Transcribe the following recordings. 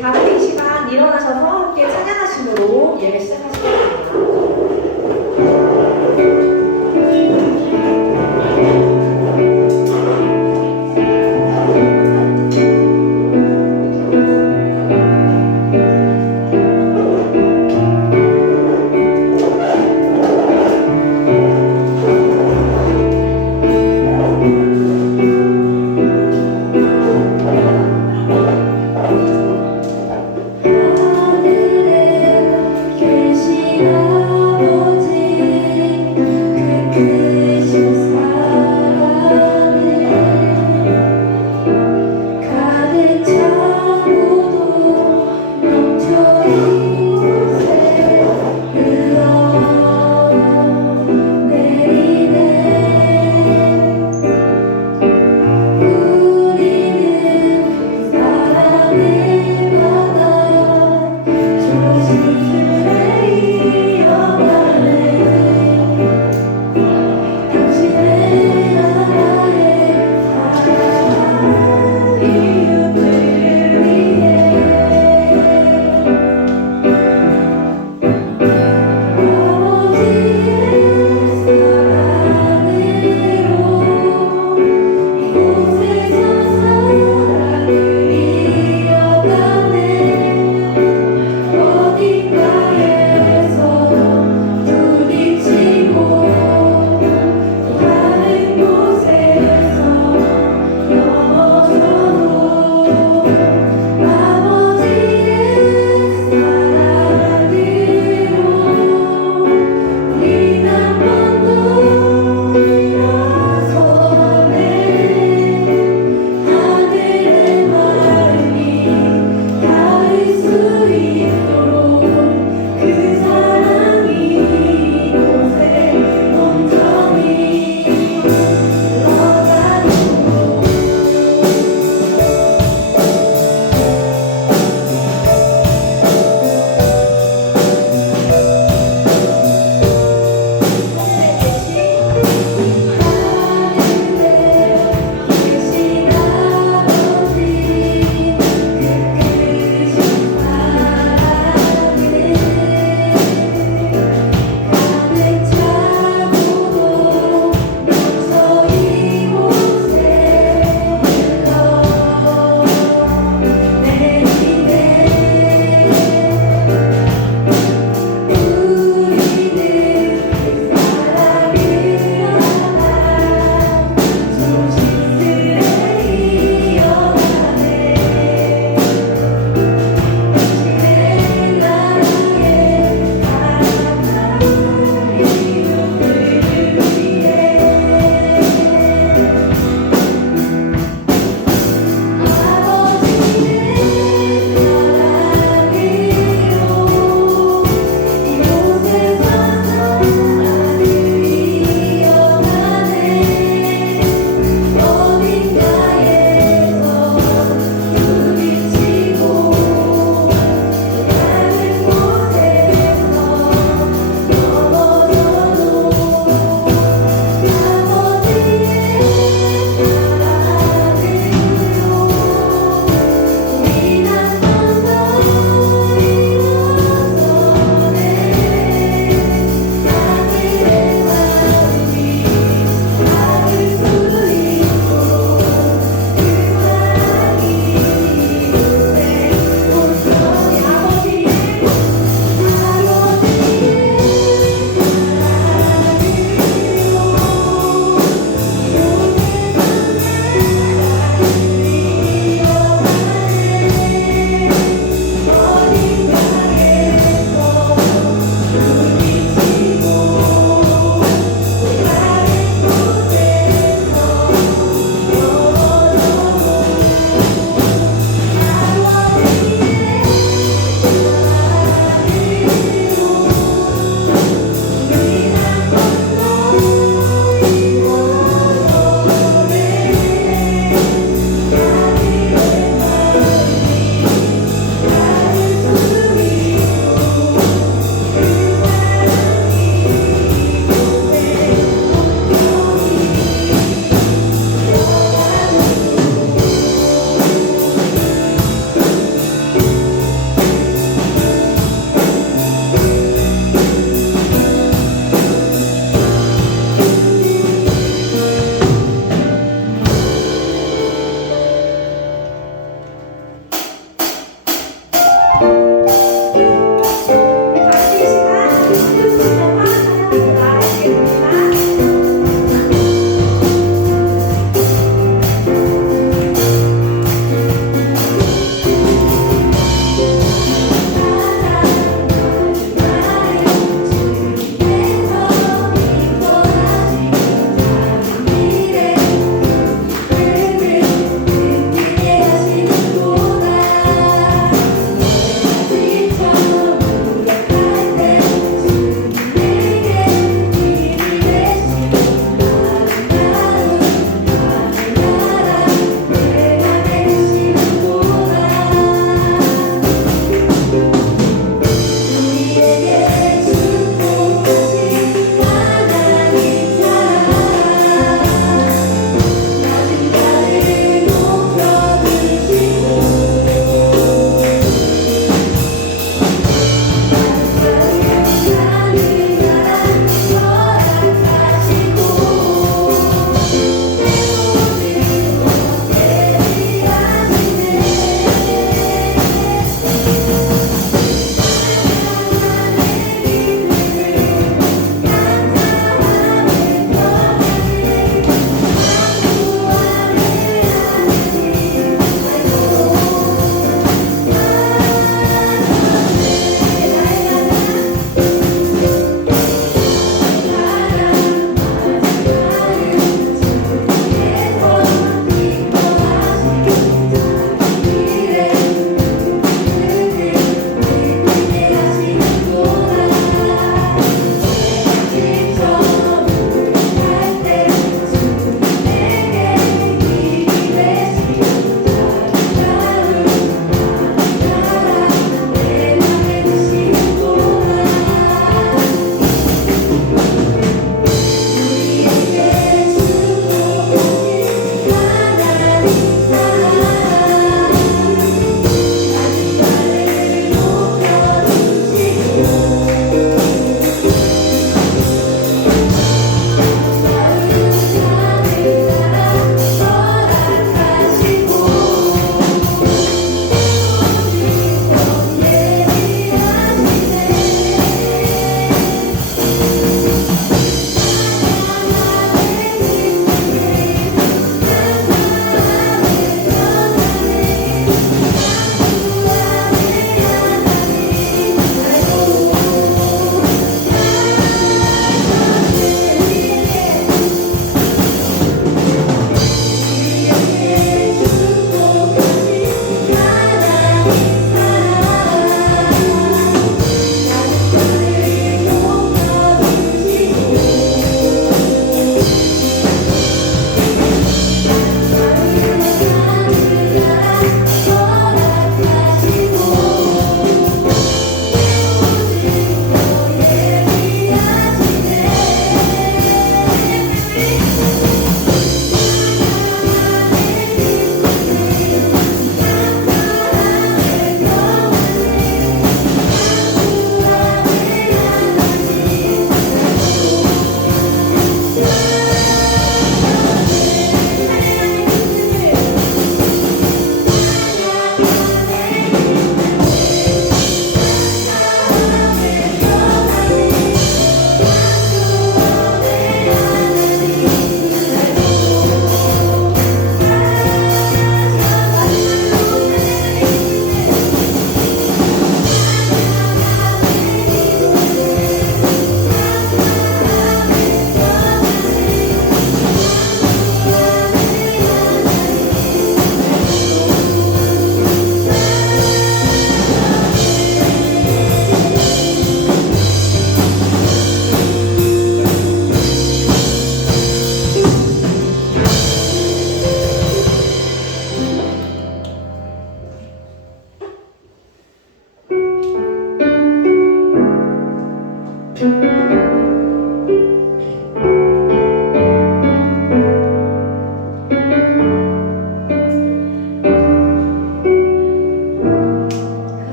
다들 이 시간 일어나셔서 함께 찬양하심으로 예배 시작하시겠습니다. 하늘에 계신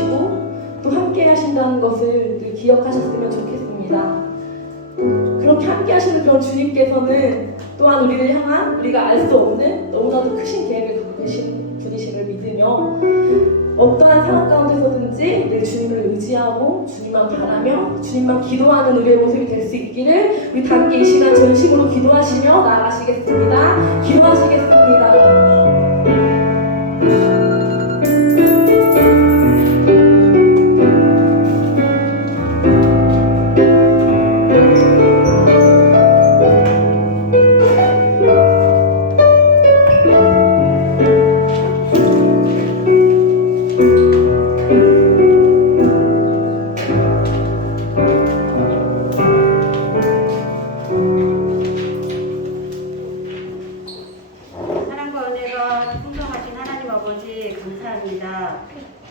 주시고 또 함께 하신다는 것을 늘 기억하셨으면 좋겠습니다. 그렇게 함께 하시는 그런 주님께서는 또한 우리를 향한 우리가 알 수 없는 너무나도 크신 계획을 갖고 계신 분이심을 믿으며 어떠한 상황 가운데서든지 늘 주님을 의지하고 주님만 바라며 주님만 기도하는 우리의 모습이 될 수 있기를 우리 다 함께 이 시간 전심으로 기도하시며 나아가시겠습니다. 기도하시겠습니다.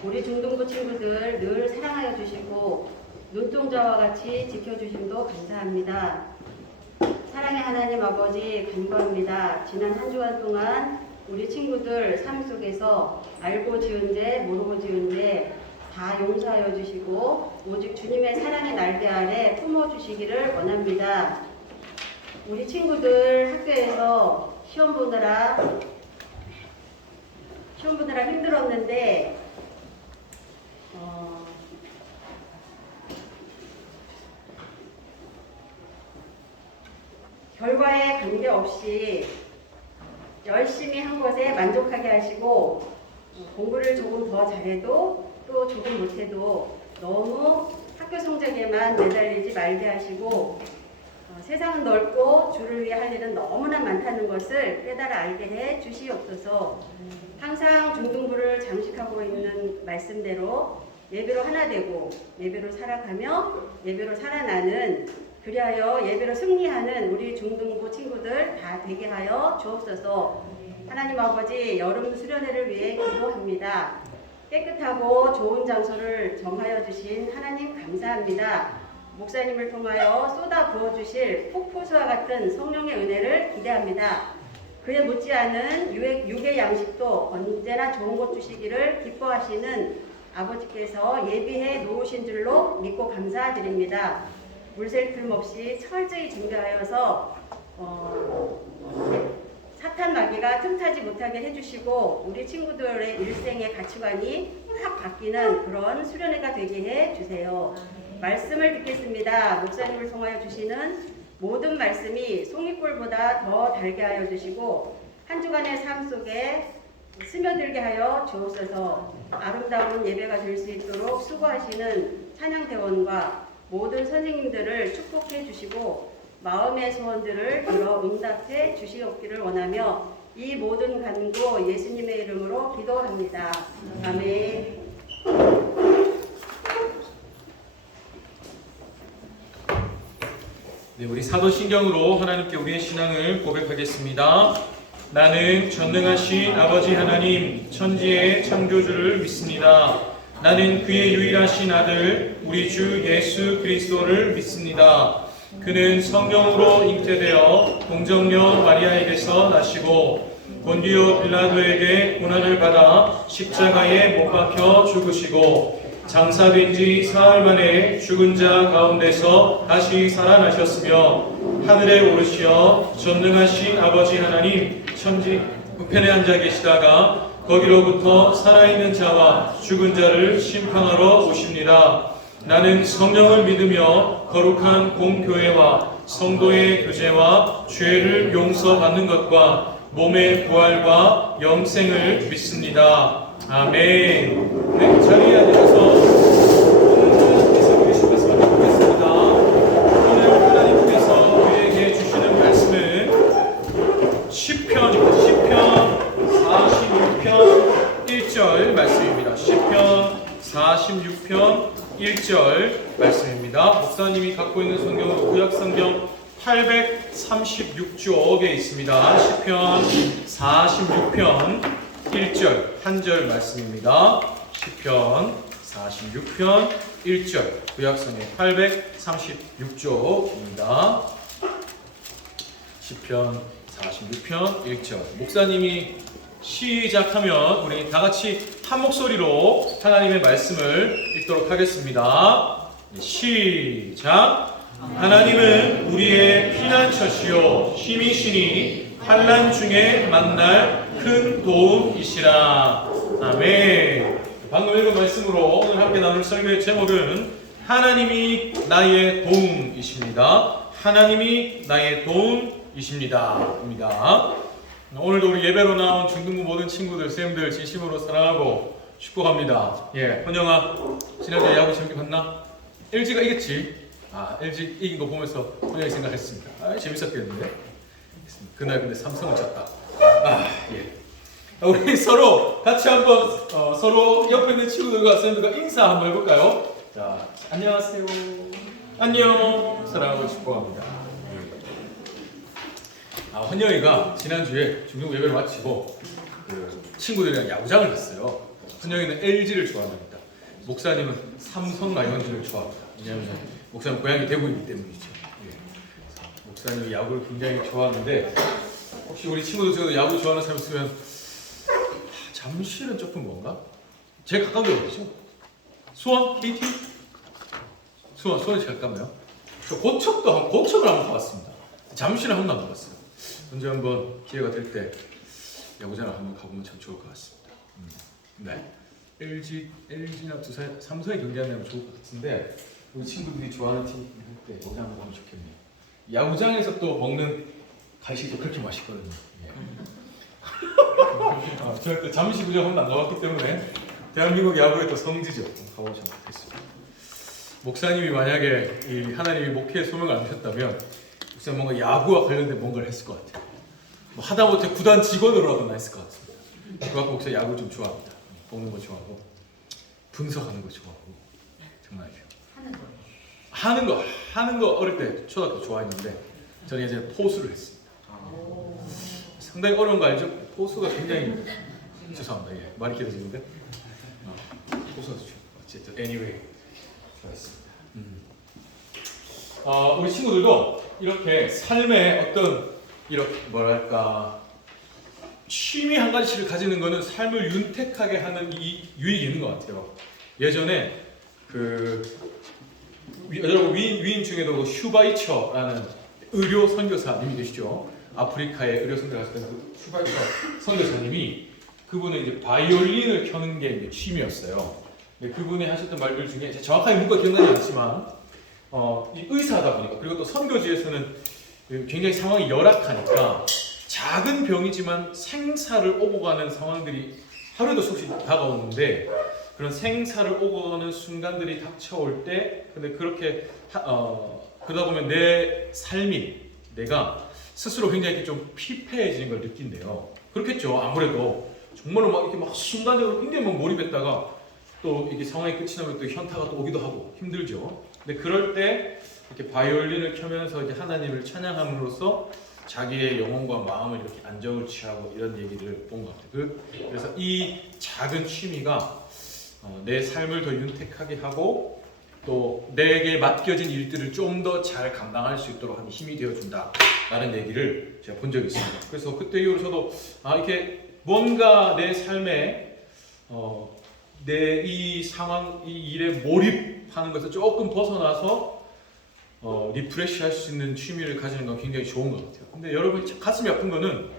우리 중등부 친구들 늘 사랑하여 주시고 눈동자와 같이 지켜주심도 감사합니다. 사랑의 하나님 아버지 간구합니다. 지난 한 주간 동안 우리 친구들 삶 속에서 알고 지은 죄 모르고 지은 죄 다 용서하여 주시고 오직 주님의 사랑의 날개 아래 품어주시기를 원합니다. 우리 친구들 학교에서 시험 보느라 힘들었는데 결과에 관계없이 열심히 한 것에 만족하게 하시고 공부를 조금 더 잘해도 또 조금 못해도 너무 학교 성적에만 매달리지 말게 하시고 세상은 넓고 주를 위해 할 일은 너무나 많다는 것을 깨달아 알게 해 주시옵소서. 항상 중등부를 장식하고 있는 말씀대로 예배로 하나 되고 예배로 살아가며 예배로 살아나는 그리하여 예배로 승리하는 우리 중등부 친구들 다 되게 하여 주옵소서. 하나님 아버지 여름 수련회를 위해 기도합니다. 깨끗하고 좋은 장소를 정하여 주신 하나님 감사합니다. 목사님을 통하여 쏟아 부어주실 폭포수와 같은 성령의 은혜를 기대합니다. 그에 못지않은 육의 양식도 언제나 좋은 것 주시기를 기뻐하시는 아버지께서 예비해 놓으신 줄로 믿고 감사드립니다. 물샐 틈 없이 철저히 준비하여서 사탄 마귀가 틈타지 못하게 해주시고 우리 친구들의 일생의 가치관이 확 바뀌는 그런 수련회가 되게 해주세요. 말씀을 듣겠습니다. 목사님을 통하여 주시는 모든 말씀이 송이꿀보다 더 달게 하여 주시고 한 주간의 삶 속에 스며들게 하여 주옵소서. 아름다운 예배가 될 수 있도록 수고하시는 찬양대원과 모든 선생님들을 축복해 주시고 마음의 소원들을 들어 응답해 주시옵기를 원하며 이 모든 간구 예수님의 이름으로 기도합니다. 아멘. 네, 우리 사도신경으로 하나님께 우리의 신앙을 고백하겠습니다. 나는 전능하신 아버지 하나님 천지의 창조주를 믿습니다. 나는 그의 유일하신 아들 우리 주 예수 그리스도를 믿습니다. 그는 성령으로 잉태되어 동정녀 마리아에게서 나시고 본디오 빌라도에게 고난을 받아 십자가에 못 박혀 죽으시고 장사된 지 사흘 만에 죽은 자 가운데서 다시 살아나셨으며 하늘에 오르시어 전능하신 아버지 하나님 천지 우편에 앉아 계시다가 거기로부터 살아있는 자와 죽은 자를 심판하러 오십니다. 나는 성령을 믿으며 거룩한 공교회와 성도의 교제와 죄를 용서받는 것과 몸의 부활과 영생을 믿습니다. 아멘. 네, 자리에 앉으셔서 오늘 하나님께서 주신 말씀을 듣겠습니다. 오늘 하나님께서 우리에게 주시는 말씀은 시편입니다. 시편 46편 1절 말씀입니다. 시편 46편 1절 말씀입니다. 목사님이 갖고 있는 성경은 구약성경 836쪽에 있습니다. 시편 46편 1절 한 절 말씀입니다. 시편 46편 1절 구약성경 836쪽입니다. 시편 46편 1절 목사님이 시작하면 우리 다 같이 한 목소리로 하나님의 말씀을 읽도록 하겠습니다. 시작. 하나님은 우리의 피난처시요 힘이시니 환난 중에 만날 큰 도움이시라. 아멘. 방금 읽은 말씀으로 오늘 함께 나눌 설교의 제목은 하나님이 나의 도움이십니다. 하나님이 나의 도움이십니다. 입니다. 오늘도 우리 예배로 나온 중등부 모든 친구들, 쌤들 진심으로 사랑하고 축복합니다. 예, 헌영아, 지난주에 야구 재밌게 봤나? LG가 이겼지? LG 이긴 거 보면서 헌영이 생각했습니다. 재밌었겠는데? 그날 근데 삼성은 졌다. 예. 우리 서로 같이 한번 서로 옆에 있는 친구들과 쌤들과 인사 한번 해볼까요? 자, 안녕하세요. 안녕. 사랑하고 축복합니다. 헌영이가 지난주에 중등부 예배를 마치고 그 친구들이랑 야구장을 갔어요. 헌영이는 LG를 좋아합니다. 목사님은 삼성 라이온즈를 좋아합니다. 왜냐하면 목사님 고향이 대구이기 때문이죠. 예. 목사님이 야구를 굉장히 좋아하는데 혹시 우리 친구들 중에도 야구 좋아하는 사람 있으면 잠실은 조금 뭔가? 제일 가까운 데 어디죠? 수원? KT? 수원이 제일 가깝나요? 저 고척을 한번 가봤습니다. 잠실은 한 번도 안 가봤어요. 언제 한번 기회가 될 때 야구장을 한번 가보면 참 좋을 것 같습니다. 네. LG나 삼성이 경기하면 좋을 것 같은데 우리 친구들이 좋아하는 팀 할 때 야구장 한번 가면 좋겠네요. 야구장에서 또 먹는 간식도 그렇게 맛있거든요. 예. 제가 또 잠시 부정 한 번도 안 가봤기 때문에 대한민국 야구의 또 성지죠. 가보면 좋겠습니다. 목사님이 만약에 이 하나님이 목회에 소명을 안 주셨다면 목사님 뭔가 야구와 관련된 뭔가를 했을 것 같아요. 뭐 하다못해 구단 직원으로라도 했을 것 같습니다. 그래서 목사 야구 좀 좋아합니다. 보는 거 좋아하고 분석하는 거 좋아하고 정말이죠. 하는 거 어릴 때 초등학교 좋아했는데 저는 예전에 포수를 했습니다. 상당히 어려운 거 알죠? 포수가 굉장히 죄송합니다. 예, 말이 길어지는데 포수가 좋죠. 어쨌든 anyway 좋아했습니다. 우리 친구들도 이렇게 삶의 어떤 이렇게 뭐랄까 취미 한 가지씩을 가지는 거는 삶을 윤택하게 하는 이 유익이 있는 것 같아요. 예전에 여러분 위인 중에도 슈바이처라는 의료 선교사님이 계시죠. 아프리카에 의료 선교 갔을 때 그 슈바이처 선교사님이 그분은 이제 바이올린을 켜는 게 이제 취미였어요. 근데 그분이 하셨던 말들 중에 정확하게 문구가 기억나지 않지만 이 의사하다 보니까 그리고 또 선교지에서는 굉장히 상황이 열악하니까 작은 병이지만 생사를 오고 가는 상황들이 하루에도 수없이 다가오는데 그런 생사를 오고 가는 순간들이 닥쳐올 때 근데 그렇게 그러다 보면 내 삶이 내가 스스로 굉장히 좀 피폐해지는 걸 느낀대요. 그렇겠죠. 아무래도 정말로 막 이렇게 막 순간적으로 굉장히 막 몰입했다가 또 이게 상황이 끝이 나면 또 현타가 또 오기도 하고 힘들죠. 근데 그럴 때 이렇게 바이올린을 켜면서 이제 하나님을 찬양함으로써 자기의 영혼과 마음을 이렇게 안정을 취하고 이런 얘기를 본 것 같아요. 그래서 이 작은 취미가 내 삶을 더 윤택하게 하고 또 내게 맡겨진 일들을 좀 더 잘 감당할 수 있도록 하는 힘이 되어준다라는 얘기를 제가 본 적이 있습니다. 그래서 그때 이후로 저도 이렇게 뭔가 내 삶에 내 이 상황, 이 일에 몰입하는 것에서 조금 벗어나서 리프레시 할 수 있는 취미를 가지는 건 굉장히 좋은 것 같아요. 근데 여러분 가슴이 아픈 거는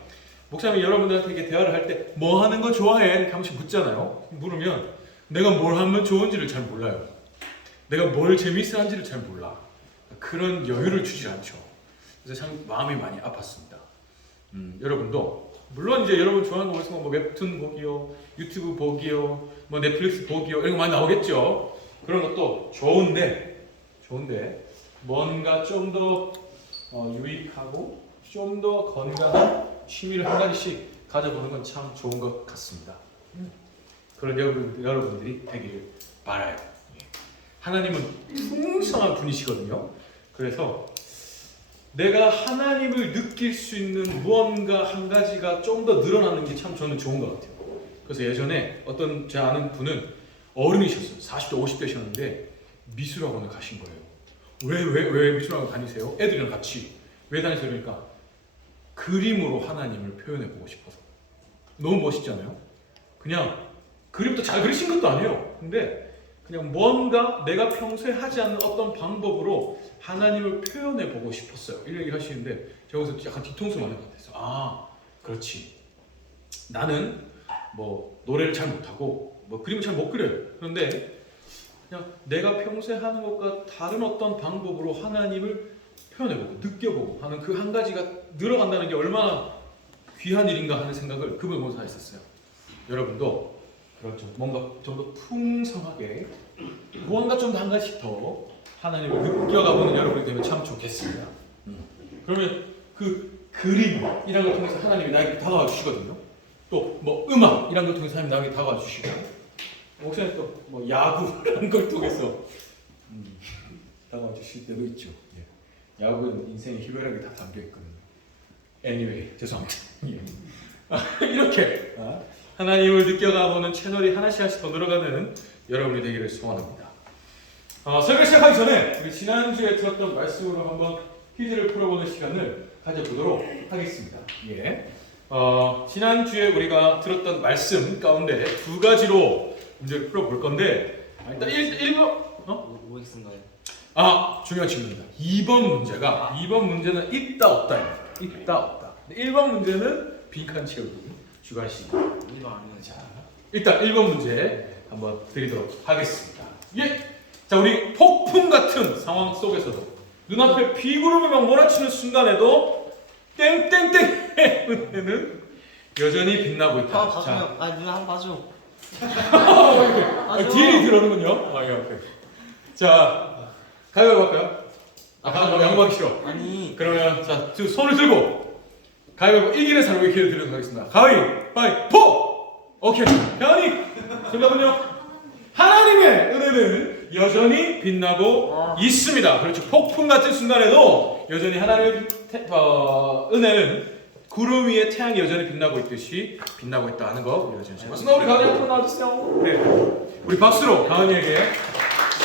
목사님이 여러분들한테 이렇게 대화를 할 때 뭐 하는 거 좋아해? 이렇게 한 번씩 묻잖아요. 물으면 내가 뭘 하면 좋은지를 잘 몰라요. 내가 뭘 재밌어 하는지를 잘 몰라. 그런 여유를 주지 않죠. 그래서 참 마음이 많이 아팠습니다. 여러분도 물론 이제 여러분 좋아하는 거 있으면 뭐 웹툰 보기요, 유튜브 보기요, 뭐 넷플릭스 보기요 이런 거 많이 나오겠죠. 그런 것도 좋은데 뭔가 좀 더 유익하고 좀 더 건강한 취미를 한 가지씩 가져보는 건 참 좋은 것 같습니다. 그런 여러분들이 되기를 바라요. 하나님은 풍성한 분이시거든요. 그래서 내가 하나님을 느낄 수 있는 무언가 한 가지가 좀 더 늘어나는 게 참 저는 좋은 것 같아요. 그래서 예전에 어떤 제 아는 분은 어른이셨어요. 40대, 50대셨는데 미술학원을 가신 거예요. 왜 미술학원 다니세요? 애들이랑 같이. 왜 다니세요? 그러니까 그림으로 하나님을 표현해 보고 싶어서. 너무 멋있잖아요. 그냥 그림도 잘 그리신 것도 아니에요. 근데 그냥 뭔가 내가 평소에 하지 않는 어떤 방법으로 하나님을 표현해 보고 싶었어요. 이런 얘기를 하시는데 제가 여기서 약간 뒤통수 맞는 것 같아서 아 그렇지. 나는 뭐 노래를 잘 못하고 뭐 그림을 잘 못 그려요. 그런데 그냥 내가 평소에 하는 것과 다른 어떤 방법으로 하나님을 표현해보고 느껴보고 하는 그 한 가지가 늘어간다는 게 얼마나 귀한 일인가 하는 생각을 그분을 보면서 했었어요. 여러분도 그렇죠. 뭔가 좀 더 풍성하게 무언가 좀 한 가지씩 더 하나님을 느껴가보는 여러분이 되면 참 좋겠습니다. 그러면 그 그림이라는 걸 통해서 하나님이 나에게 다가와 주시거든요. 또 뭐 음악 이런 걸 통해서 하나님이 나에게 다가와 주시고 목사님 또 뭐 야구라는 걸 통해서 다가와 주실 때도 있죠. 예. 야구는 인생의 희열하게 다 담겨 있거든요. Anyway, 죄송합니다. 예. 이렇게 하나님을 느껴가보는 채널이 하나씩 더 늘어가는 여러분이 되기를 소원합니다. 설교 시작하기 전에 우리 지난주에 들었던 말씀으로 한번 퀴즈를 풀어보는 시간을 가져보도록 하겠습니다. 예. 지난주에 우리가 들었던 말씀 가운데 두 가지로 문제를 풀어볼 건데 일단 1번 뭐 있는가요? 중요한 질문입니다. 2번 문제는 있다 없다입니다. 있다 없다. 1번 문제는 빈칸 채우기 주관식입니다. 1번 아니면 자, 일단 1번 문제 한번 드리도록 하겠습니다. 예. 자, 우리 폭풍 같은 상황 속에서도 눈앞에 비구름이 막 몰아치는 순간에도 땡땡땡의 은혜는 여전히 빛나고 있다. 봐줘요. 아니 누나 한번 봐줘. 딜이 들어오는군요. 오케이. 자, 가위바위보 할까요? 가위바위보 양보하기 싫어. 아니 그러면 자, 두 손을 들고 가위바위보 이기는 사람에게 기회를 드리도록 하겠습니다. 가위바위보! 오케이. 대원이 정답은요? 하나님의 은혜는 여전히 빛나고 있습니다. 그렇죠. 폭풍 같은 순간에도 여전히 하나님의 은혜는 구름 위에 태양이 여전히 빛나고 있듯이 빛나고 있다는 거 우리 여전히 잘 맞습니다. 우리 가은이 앞으로 나와주세요. 네. 우리 박수로 가은이에게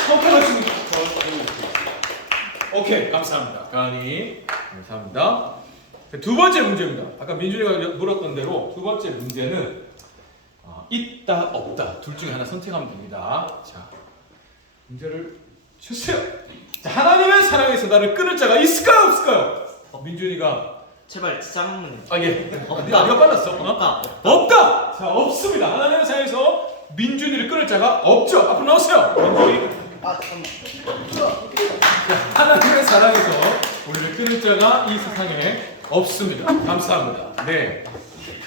성공을 줍니다. 오케이, 감사합니다. 가은이 감사합니다. 두 번째 문제입니다. 아까 민준이가 물었던 대로 두 번째 문제는 있다 없다 둘 중에 하나 선택하면 됩니다. 자, 문제를 주세요. 자, 하나님의 사랑에서 나를 끊을 자가 있을까요 없을까요? 민준이가 제발 쌍문. 예. 없다. 네가 빨랐어. 없다. 없다. 자, 없습니다. 하나님의 사랑에서 민준이를 끊을 자가 없죠. 앞으로 나오세요. 민준이. 하나님의 사랑에서 우리를 끊을 자가 이 세상에 없습니다. 감사합니다. 네.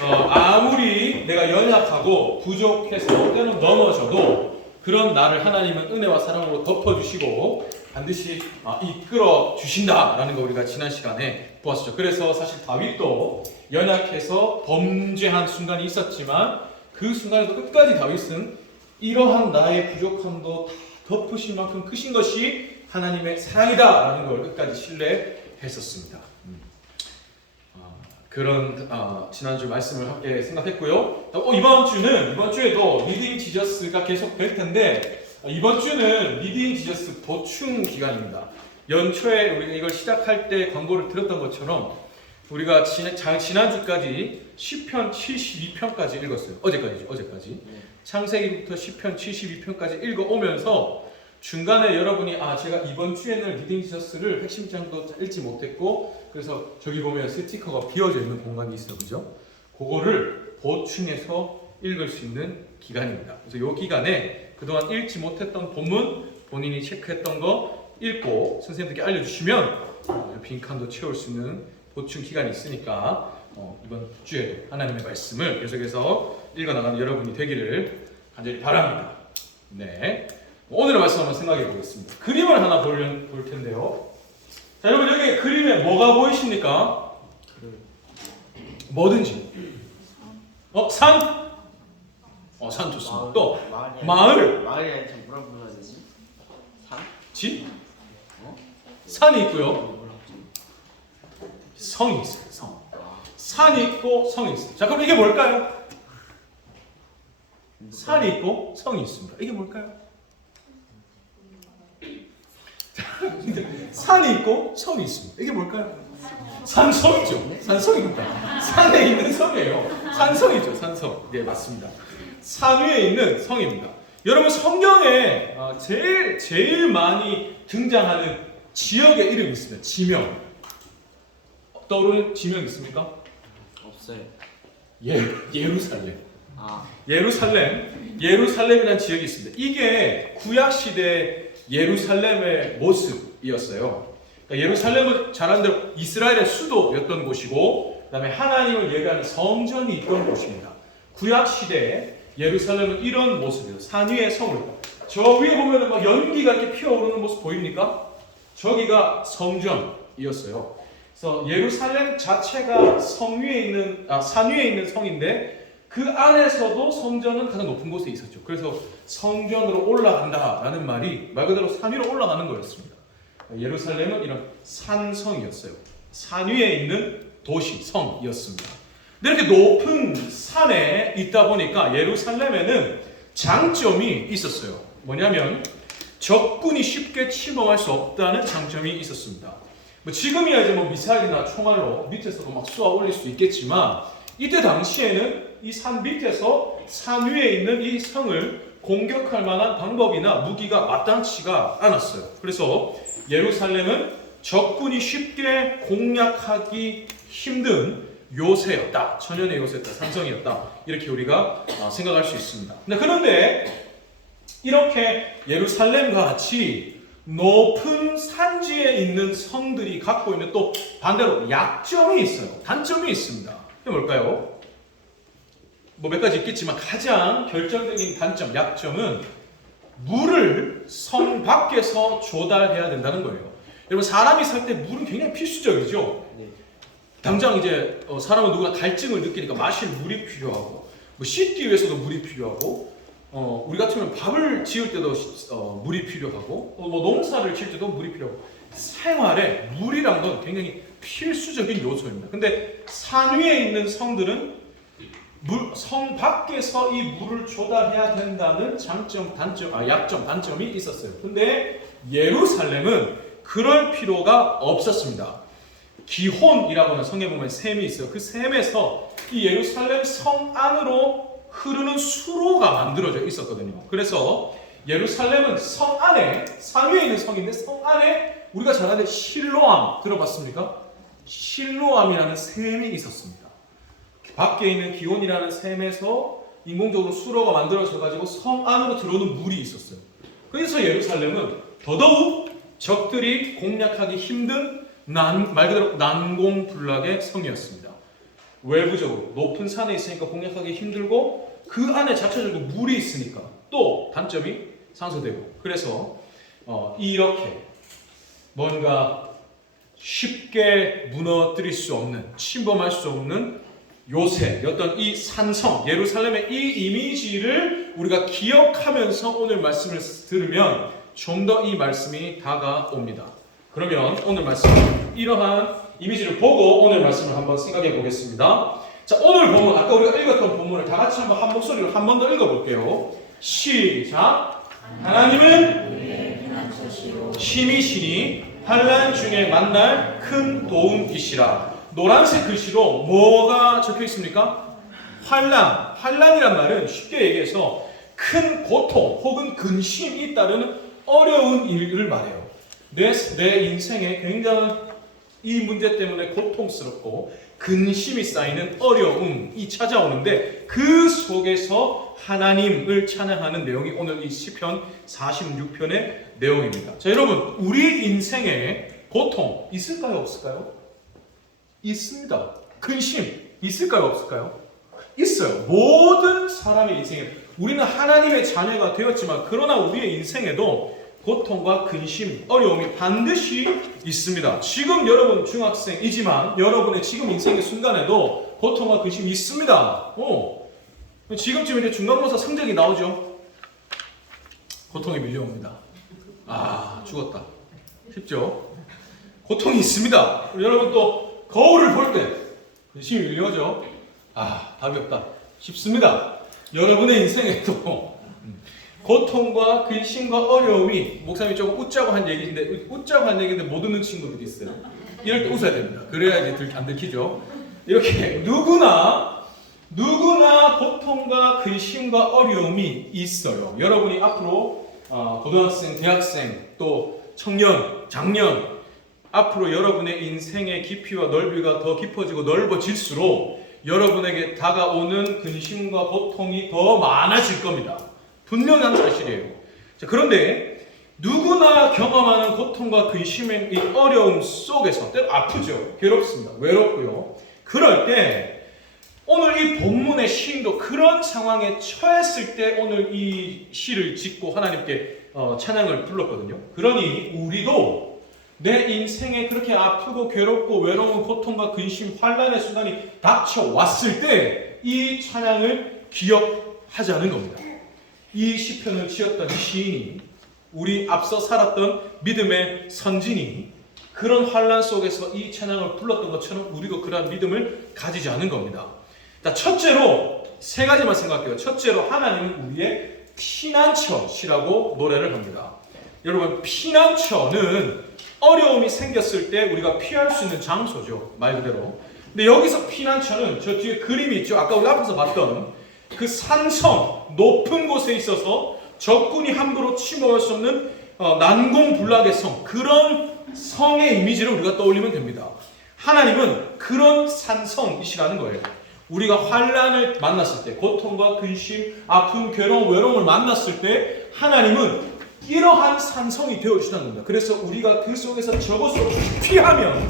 아무리 내가 연약하고 부족해서 때는 넘어져도 그런 나를 하나님은 은혜와 사랑으로 덮어주시고 반드시 이끌어 주신다라는 거 우리가 지난 시간에 보았었죠. 그래서 사실 다윗도 연약해서 범죄한 순간이 있었지만 그 순간에도 끝까지 다윗은 이러한 나의 부족함도 다 덮으실 만큼 크신 것이 하나님의 사랑이다라는 걸 끝까지 신뢰했었습니다. 그런 지난주 말씀을 함께 생각했고요. 이번 주에도 리딩 지저스가 계속 될 텐데 이번 주는 리딩 지저스 보충 기간입니다. 연초에 우리가 이걸 시작할 때 광고를 드렸던 것처럼 우리가 지난주까지 시편 72편까지 읽었어요. 어제까지. 창세기부터 시편 72편까지 읽어오면서 중간에 여러분이 제가 이번 주에는 리딩 지저스를 핵심 장도 읽지 못했고 그래서 저기 보면 스티커가 비어져 있는 공간이 있어요. 그죠? 그거를 보충해서 읽을 수 있는 기간입니다. 그래서 이 기간에 그동안 읽지 못했던 본문 본인이 체크했던 거 읽고 선생님들께 알려주시면 빈칸도 채울 수 있는 보충 기간이 있으니까 이번 주에도 하나님의 말씀을 계속해서 읽어나가는 여러분이 되기를 간절히 바랍니다. 네. 오늘의 말씀 한번 생각해 보겠습니다. 그림을 하나 볼 텐데요. 자, 여러분 여기 그림에 뭐가 보이십니까? 뭐든지. 산? 산 좋습니다. 또 마을. 마을이 아니라 뭐라 불러야 되지? 산? 집? 산이 있고요. 성이 있어요. 성. 산이 있고 성이 있어요. 자, 그럼 이게 뭘까요? 산이 있고 성이 있습니다. 이게 뭘까요? 산이 있고 성이 있습니다. 이게 뭘까요? 산성이죠. 산성입니다. 산에 있는 성이에요. 산성이죠. 산성. 네, 맞습니다. 산 위에 있는 성입니다. 여러분 성경에 제일 많이 등장하는 지역의 이름이 있습니다. 지명. 떠오르는 지명 있습니까? 없어요. 예루살렘. 아, 예루살렘이라는 지역이 있습니다. 이게 구약 시대 예루살렘의 모습이었어요. 그러니까 예루살렘은 잘 아는 대로 이스라엘의 수도였던 곳이고, 그다음에 하나님을 예배하는 성전이 있던 곳입니다. 구약 시대에 예루살렘은 이런 모습이에요. 산 위의 성을. 저 위에 보면은 막 연기가 이렇게 피어오르는 모습 보입니까? 저기가 성전이었어요. 그래서 예루살렘 자체가 산 위에 있는 성인데 그 안에서도 성전은 가장 높은 곳에 있었죠. 그래서 성전으로 올라간다라는 말이 말 그대로 산 위로 올라가는 거였습니다. 예루살렘은 이런 산성이었어요. 산 위에 있는 도시, 성이었습니다. 근데 이렇게 높은 산에 있다 보니까 예루살렘에는 장점이 있었어요. 뭐냐면 적군이 쉽게 침범할 수 없다는 장점이 있었습니다. 지금이야 이제 미사일이나 총알로 밑에서도 막 쏘아 올릴 수 있겠지만, 이때 당시에는 이 산 밑에서 산 위에 있는 이 성을 공격할 만한 방법이나 무기가 마땅치가 않았어요. 그래서 예루살렘은 적군이 쉽게 공략하기 힘든 요새였다. 천연의 요새였다. 산성이었다. 이렇게 우리가 생각할 수 있습니다. 그런데 이렇게 예루살렘과 같이 높은 산지에 있는 성들이 갖고 있는 또 반대로 약점이 있어요. 단점이 있습니다. 그게 뭘까요? 몇 가지 있겠지만 가장 결정적인 단점, 약점은 물을 성 밖에서 조달해야 된다는 거예요. 여러분 사람이 살 때 물은 굉장히 필수적이죠. 네. 당장 이제 사람은 누구나 갈증을 느끼니까 마실 물이 필요하고, 씻기 위해서도 물이 필요하고, 우리 같으면 밥을 지을 때도 물이 필요하고, 농사를 지을 때도 물이 필요하고, 생활에 물이란 건 굉장히 필수적인 요소입니다. 근데 산 위에 있는 성들은 성 밖에서 이 물을 조달해야 된다는 약점, 단점이 있었어요. 근데 예루살렘은 그럴 필요가 없었습니다. 기혼이라고 하는 성에 보면 샘이 있어요. 그 샘에서 이 예루살렘 성 안으로 흐르는 수로가 만들어져 있었거든요. 그래서 예루살렘은 성 안에, 산 위에 있는 성인데 성 안에 우리가 잘 아는 실로암 들어봤습니까? 실로암이라는 샘이 있었습니다. 밖에 있는 기온이라는 샘에서 인공적으로 수로가 만들어져 가지고 성 안으로 들어오는 물이 있었어요. 그래서 예루살렘은 더더욱 적들이 공략하기 힘든 말 그대로 난공불락의 성이었습니다. 외부적으로 높은 산에 있으니까 공략하기 힘들고, 그 안에 자체적으로 물이 있으니까 또 단점이 상쇄되고, 그래서 이렇게 뭔가 쉽게 무너뜨릴 수 없는, 침범할 수 없는 요새였던 이 산성 예루살렘의 이 이미지를 우리가 기억하면서 오늘 말씀을 들으면 좀 더 이 말씀이 다가옵니다. 그러면 오늘 말씀 이러한 이미지를 보고 오늘 말씀을 한번 생각해 보겠습니다. 자, 오늘 본문, 아까 우리가 읽었던 본문을 다 같이 한번 한 목소리로 한 번 더 읽어볼게요. 시작. 하나님은 힘이시니 환난 중에 만날 큰 도움이시라. 노란색 글씨로 뭐가 적혀 있습니까? 환난. 환난이란 말은 쉽게 얘기해서 큰 고통 혹은 근심이 따르는 어려운 일을 말해요. 내 인생에 굉장히 이 문제 때문에 고통스럽고 근심이 쌓이는 어려움이 찾아오는데, 그 속에서 하나님을 찬양하는 내용이 오늘 이 시편 46편의 내용입니다. 자, 여러분, 우리 인생에 고통 있을까요? 없을까요? 있습니다. 근심 있을까요? 없을까요? 있어요. 모든 사람의 인생에, 우리는 하나님의 자녀가 되었지만 그러나 우리의 인생에도 고통과 근심, 어려움이 반드시 있습니다. 지금 여러분 중학생이지만 여러분의 지금 인생의 순간에도 고통과 근심이 있습니다. 지금쯤 이제 중간고사 성적이 나오죠. 고통이 밀려옵니다. 죽었다. 쉽죠? 고통이 있습니다. 여러분 또 거울을 볼 때 근심이 밀려오죠. 답이 없다. 쉽습니다. 여러분의 인생에도 고통과 근심과 어려움이, 목사님이 조금 웃자고 한 얘기인데 못 웃는 친구들이 있어요. 이럴 때 웃어야 됩니다. 그래야 이제 안 들키죠. 이렇게 누구나 누구나 고통과 근심과 어려움이 있어요. 여러분이 앞으로 고등학생, 대학생, 또 청년, 장년 앞으로 여러분의 인생의 깊이와 넓이가 더 깊어지고 넓어질수록 여러분에게 다가오는 근심과 고통이 더 많아질 겁니다. 분명한 사실이에요. 자, 그런데 누구나 경험하는 고통과 근심의 이 어려움 속에서 때로 아프죠. 괴롭습니다. 외롭고요. 그럴 때 오늘 이 본문의 시인도 그런 상황에 처했을 때 오늘 이 시를 짓고 하나님께 찬양을 불렀거든요. 그러니 우리도 내 인생에 그렇게 아프고 괴롭고 외로운 고통과 근심, 환난의 순간이 닥쳐왔을 때 이 찬양을 기억하자는 겁니다. 이 시편을 지었던 시인이 우리 앞서 살았던 믿음의 선진이 그런 환난 속에서 이 찬양을 불렀던 것처럼 우리도 그러한 믿음을 가지자는 겁니다. 자, 첫째로 세 가지만 생각해요. 첫째로 하나님은 우리의 피난처시라고 노래를 합니다. 여러분, 피난처는 어려움이 생겼을 때 우리가 피할 수 있는 장소죠. 말 그대로. 근데 여기서 피난처는 저 뒤에 그림이 있죠. 아까 우리 앞에서 봤던 그 산성, 높은 곳에 있어서 적군이 함부로 침범할 수 없는 난공불락의 성, 그런 성의 이미지를 우리가 떠올리면 됩니다. 하나님은 그런 산성이시라는 거예요. 우리가 환난을 만났을 때, 고통과 근심, 아픔, 괴로움, 외로움을 만났을 때 하나님은 이러한 산성이 되어주시는 겁니다. 그래서 우리가 그 속에서 저것으로 피하면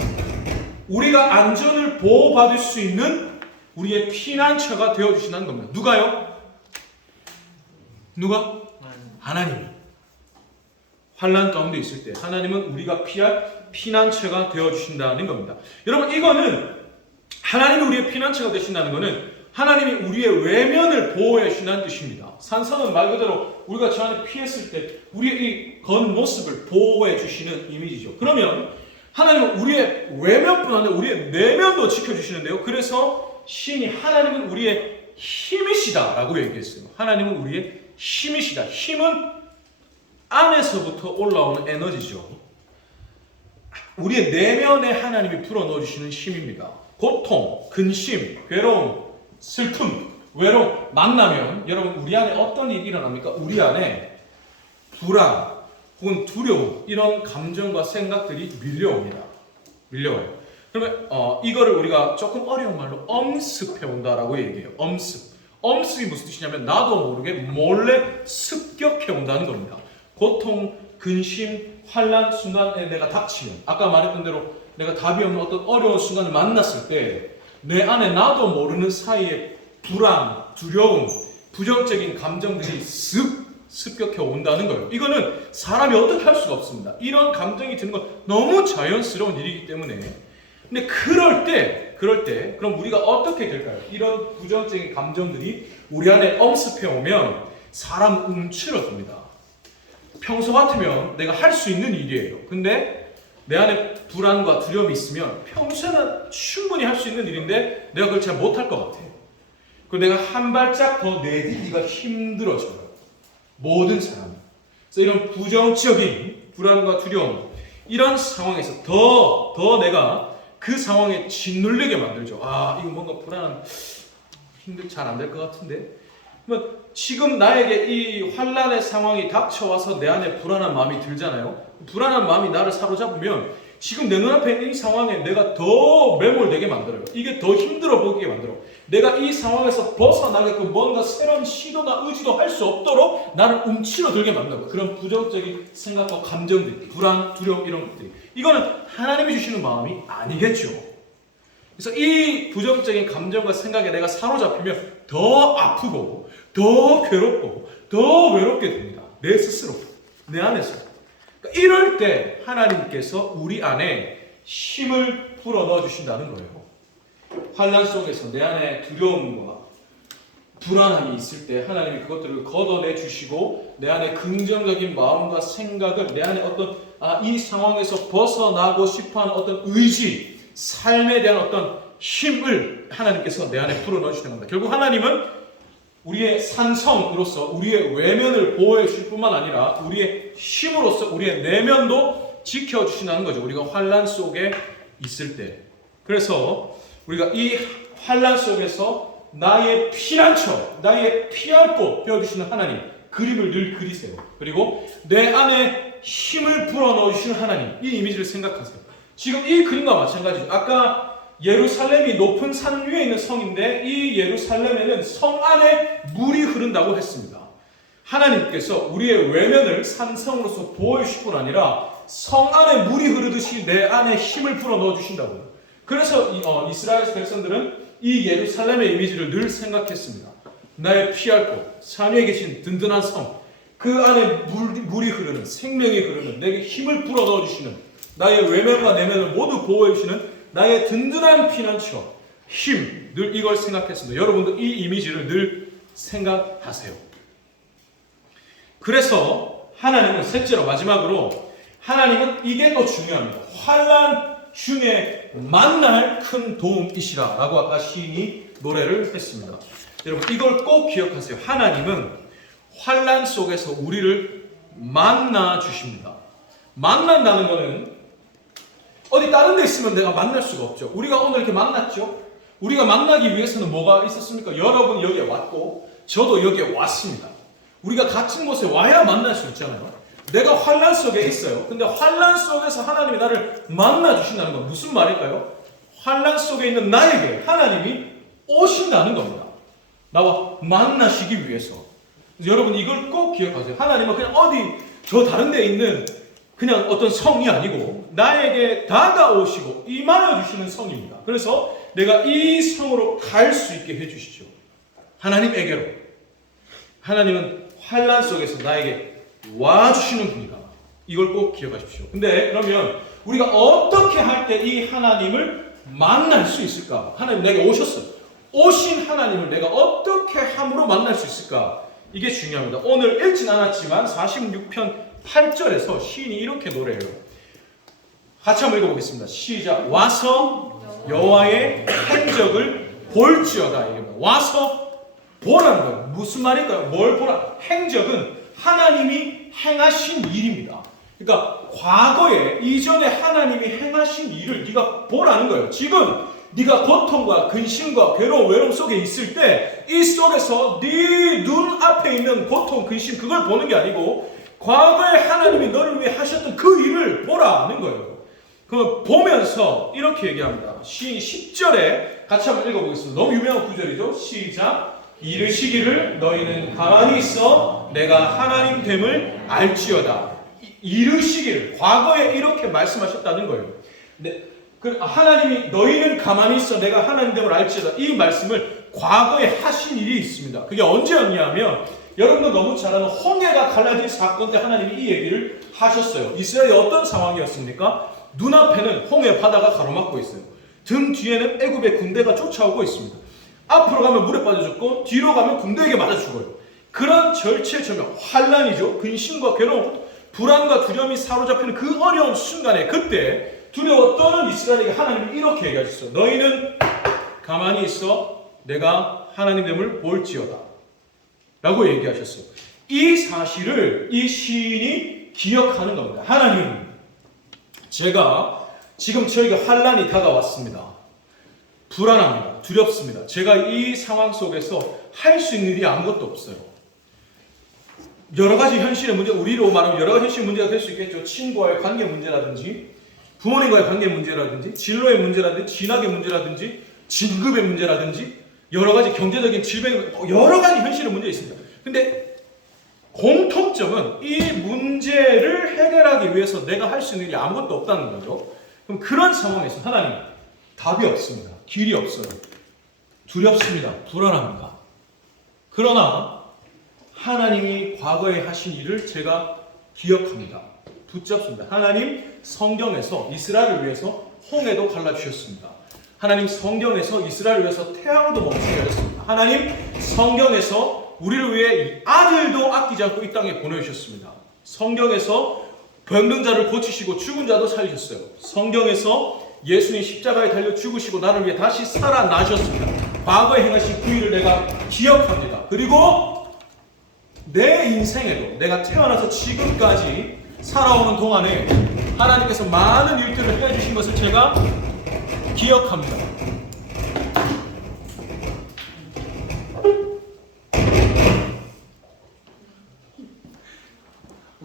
우리가 안전을 보호받을 수 있는 우리의 피난처가 되어주시는 겁니다. 누가요? 누가? 하나님이. 환난 가운데 있을 때 하나님은 우리가 피할 피난처가 되어주신다는 겁니다. 여러분, 이거는 하나님이 우리의 피난처가 되신다는 것은 하나님이 우리의 외면을 보호해 주신다는 뜻입니다. 산성은 말 그대로 우리가 저 안에 피했을 때 우리의 이 겉모습을 보호해 주시는 이미지죠. 그러면 하나님은 우리의 외면뿐 아니라 우리의 내면도 지켜주시는데요. 그래서 시인이 하나님은 우리의 힘이시다라고 얘기했어요. 하나님은 우리의 힘이시다. 힘은 안에서부터 올라오는 에너지죠. 우리의 내면에 하나님이 불어넣어주시는 힘입니다. 고통, 근심, 괴로움, 슬픔, 외로움 만나면 여러분 우리 안에 어떤 일이 일어납니까? 우리 안에 불안 혹은 두려움 이런 감정과 생각들이 밀려와요. 그러면 이거를 우리가 조금 어려운 말로 엄습해 온다라고 얘기해요. 엄습이 무슨 뜻이냐면 나도 모르게 몰래 습격해 온다는 겁니다. 고통, 근심, 환난 순간에 내가 닥치면 아까 말했던 대로 내가 답이 없는 어떤 어려운 순간을 만났을 때 내 안에 나도 모르는 사이에 불안, 두려움, 부정적인 감정들이 습격해 온다는 거예요. 이거는 사람이 어떻게 할 수가 없습니다. 이런 감정이 드는 건 너무 자연스러운 일이기 때문에. 근데 그럴 때 그럼 우리가 어떻게 될까요? 이런 부정적인 감정들이 우리 안에 엄습해 오면 사람 움츠러듭니다. 평소 같으면 내가 할 수 있는 일이에요. 근데 내 안에 불안과 두려움이 있으면 평소에는 충분히 할 수 있는 일인데 내가 그걸 잘 못할 것 같아. 그리고 내가 한 발짝 더 내딛기가 힘들어져요. 모든 사람이. 그래서 이런 부정적인 불안과 두려움 이런 상황에서 더 내가 그 상황에 짓눌리게 만들죠. 이거 뭔가 불안한 잘 안 될 것 같은데. 그러면 지금 나에게 이 환난의 상황이 닥쳐와서 내 안에 불안한 마음이 들잖아요. 불안한 마음이 나를 사로잡으면 지금 내 눈앞에 있는 이 상황에 내가 더 매몰되게 만들어요. 이게 더 힘들어 보이게 만들어. 내가 이 상황에서 벗어나게끔 뭔가 새로운 시도나 의지도 할 수 없도록 나를 움츠러들게 만들어요. 그런 부정적인 생각과 감정들, 불안, 두려움 이런 것들이. 이거는 하나님이 주시는 마음이 아니겠죠. 그래서 이 부정적인 감정과 생각에 내가 사로잡히면 더 아프고 더 괴롭고 더 외롭게 됩니다. 내 스스로, 내 안에서. 그러니까 이럴 때 하나님께서 우리 안에 힘을 불어넣어 주신다는 거예요. 환난 속에서 내 안에 두려움과 불안함이 있을 때 하나님이 그것들을 걷어내 주시고 내 안에 긍정적인 마음과 생각을 내 안에 어떤 이 상황에서 벗어나고 싶어하는 어떤 의지, 삶에 대한 어떤 힘을 하나님께서 내 안에 불어넣어 주시는 겁니다. 결국 하나님은 우리의 산성으로서 우리의 외면을 보호해 주실 뿐만 아니라 우리의 힘으로서 우리의 내면도 지켜주신다는 거죠. 우리가 환난 속에 있을 때. 그래서 우리가 이 환난 속에서 나의 피난처, 나의 피할 곳 되어주시는 하나님, 그림을 늘 그리세요. 그리고 내 안에 힘을 불어넣어주시는 하나님, 이 이미지를 생각하세요. 지금 이 그림과 마찬가지죠. 아까 예루살렘이 높은 산 위에 있는 성인데 이 예루살렘에는 성 안에 물이 흐른다고 했습니다. 하나님께서 우리의 외면을 산성으로서 보여주실 뿐 아니라 성 안에 물이 흐르듯이 내 안에 힘을 불어넣어 주신다고요. 그래서 이스라엘 백성들은 이 예루살렘의 이미지를 늘 생각했습니다. 나의 피할 곳, 산 위에 계신 든든한 성, 그 안에 물이 흐르는, 생명이 흐르는, 내게 힘을 불어넣어 주시는, 나의 외면과 내면을 모두 보호해 주시는 나의 든든한 피난처, 힘, 늘 이걸 생각했습니다. 여러분도 이 이미지를 늘 생각하세요. 그래서 하나님은 셋째로 마지막으로 하나님은 이게 또 중요합니다. 환난 중에 만날 큰 도움이시라 라고 아까 시인이 노래를 했습니다. 여러분 이걸 꼭 기억하세요. 하나님은 환난 속에서 우리를 만나 주십니다. 만난다는 것은 어디 다른 데 있으면 내가 만날 수가 없죠. 우리가 오늘 이렇게 만났죠. 우리가 만나기 위해서는 뭐가 있었습니까? 여러분 여기에 왔고 저도 여기에 왔습니다. 우리가 같은 곳에 와야 만날 수 있잖아요. 내가 환난 속에 있어요. 근데 환난 속에서 하나님이 나를 만나 주신다는 건 무슨 말일까요? 환난 속에 있는 나에게 하나님이 오신다는 겁니다. 나와 만나시기 위해서. 그래서 여러분 이걸 꼭 기억하세요. 하나님은 그냥 어디 저 다른 데 있는 그냥 어떤 성이 아니고 나에게 다가오시고 임하여 주시는 성입니다. 그래서 내가 이 성으로 갈 수 있게 해주시죠. 하나님에게로. 하나님은 환난 속에서 나에게 와주시는 분이다. 이걸 꼭 기억하십시오. 근데 그러면 우리가 어떻게 할 때 이 하나님을 만날 수 있을까? 하나님 내게 오셨어요. 오신 하나님을 내가 어떻게 함으로 만날 수 있을까? 이게 중요합니다. 오늘 읽진 않았지만 46편 8절에서 시인이 이렇게 노래해요. 같이 한번 읽어보겠습니다. 시작. 와서 여호와의 행적을 볼지어다. 와서 보라는 거예요. 무슨 말일까요? 뭘 보라? 행적은 하나님이 행하신 일입니다. 그러니까 과거에 이전에 하나님이 행하신 일을 네가 보라는 거예요. 지금 네가 고통과 근심과 괴로움, 외로움 속에 있을 때 이 속에서 네 눈 앞에 있는 고통, 근심 그걸 보는 게 아니고 과거에 하나님이 너를 위해 하셨던 그 일을 보라는 거예요. 그럼 보면서 이렇게 얘기합니다. 시인이 10절에 같이 한번 읽어보겠습니다. 너무 유명한 구절이죠. 시작. 이르시기를 너희는 가만히 있어 내가 하나님 됨을 알지어다. 이르시기를 과거에 이렇게 말씀하셨다는 거예요. 네, 하나님이 너희는 가만히 있어 내가 하나님 됨을 알지어다. 이 말씀을 과거에 하신 일이 있습니다. 그게 언제였냐면 여러분도 너무 잘 아는 홍해가 갈라진 사건 때 하나님이 이 얘기를 하셨어요. 이스라엘이 어떤 상황이었습니까? 눈앞에는 홍해 바다가 가로막고 있어요. 등 뒤에는 애굽의 군대가 쫓아오고 있습니다. 앞으로 가면 물에 빠져 죽고 뒤로 가면 군대에게 맞아 죽어요. 그런 절체절명, 환난이죠. 근심과 괴로움, 불안과 두려움이 사로잡히는 그 어려운 순간에 그때 두려워 떠는 이스라엘에게 하나님이 이렇게 얘기하셨어요. 너희는 가만히 있어 내가 하나님됨을 볼지어다 라고 얘기하셨어요. 이 사실을 이 시인이 기억하는 겁니다. 하나님, 제가 지금 저에게 환난이 다가왔습니다. 불안합니다. 두렵습니다. 제가 이 상황 속에서 할 수 있는 일이 아무것도 없어요. 여러 가지 현실의 문제, 우리로 말하면 여러 가지 현실 문제가 될 수 있겠죠. 친구와의 관계 문제라든지, 부모님과의 관계 문제라든지, 진로의 문제라든지, 진학의 문제라든지, 진급의 문제라든지, 여러 가지 경제적인 질병, 여러 가지 현실의 문제가 있습니다. 근데 공통점은 이 문제를 해결하기 위해서 내가 할 수 있는 일이 아무것도 없다는 거죠. 그럼 그런 상황에서 하나님, 답이 없습니다. 길이 없어요. 두렵습니다. 불안합니다. 그러나 하나님이 과거에 하신 일을 제가 기억합니다. 붙잡습니다. 하나님 성경에서 이스라엘을 위해서 홍해도 갈라주셨습니다. 하나님 성경에서 이스라엘을 위해서 태양도 멈추게 하셨습니다. 하나님 성경에서 우리를 위해 아들도 아끼지 않고 이 땅에 보내주셨습니다. 성경에서 병든자를 고치시고 죽은 자도 살리셨어요. 성경에서 예수님 십자가에 달려 죽으시고 나를 위해 다시 살아나셨습니다. 과거에 행하신 그 일을 내가 기억합니다. 그리고 내 인생에도 내가 태어나서 지금까지 살아오는 동안에 하나님께서 많은 일들을 해주신 것을 제가 기억합니다.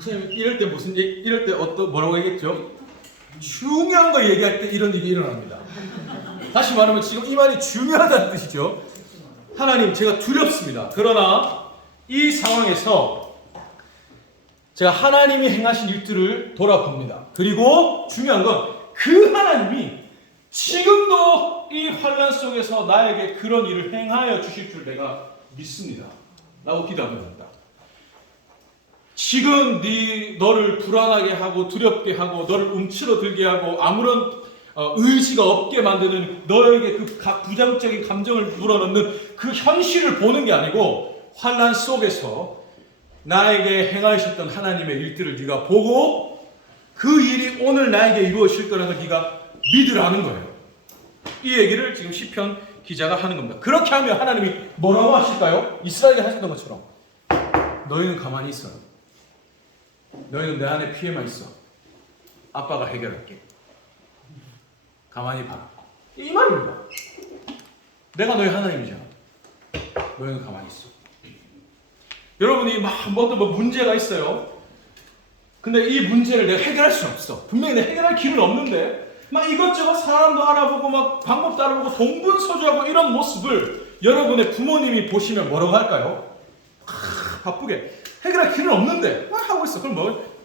목사님 이럴 때 이럴 때 어떤 뭐라고 얘기했죠? 중요한 거 얘기할 때 이런 일이 일어납니다. 다시 말하면 지금 이 말이 중요하다는 뜻이죠. 하나님, 제가 두렵습니다. 그러나 이 상황에서 제가 하나님이 행하신 일들을 돌아봅니다. 그리고 중요한 건 그 하나님이 지금도 이 환난 속에서 나에게 그런 일을 행하여 주실 줄 내가 믿습니다. 라고 기도합니다. 지금 너를 불안하게 하고 두렵게 하고 너를 움츠러들게 하고 아무런 의지가 없게 만드는 너에게 그 부정적인 감정을 불어넣는 그 현실을 보는 게 아니고 환난 속에서 나에게 행하셨던 하나님의 일들을 네가 보고 그 일이 오늘 나에게 이루어질 거라는 걸 네가 믿으라는 거예요. 이 얘기를 지금 시편 기자가 하는 겁니다. 그렇게 하면 하나님이 뭐라고 하실까요? 이스라엘이 하셨던 것처럼 너희는 가만히 있어. 너희는 내 안에 피해만 있어. 아빠가 해결할게. 가만히 봐. 이 말입니다. 내가 너희 하나님이잖아. 너희는 가만히 있어. 여러분이 뭐 문제가 있어요. 근데 이 문제를 내가 해결할 수 없어. 분명히 내가 해결할 길은 없는데 막 이것저것 사람도 알아보고 막 방법도 알아보고 동분서주하고 이런 모습을 여러분의 부모님이 보시면 뭐라고 할까요? 바쁘게 해결할 길은 없는데 막 하고 있어. 그럼 뭐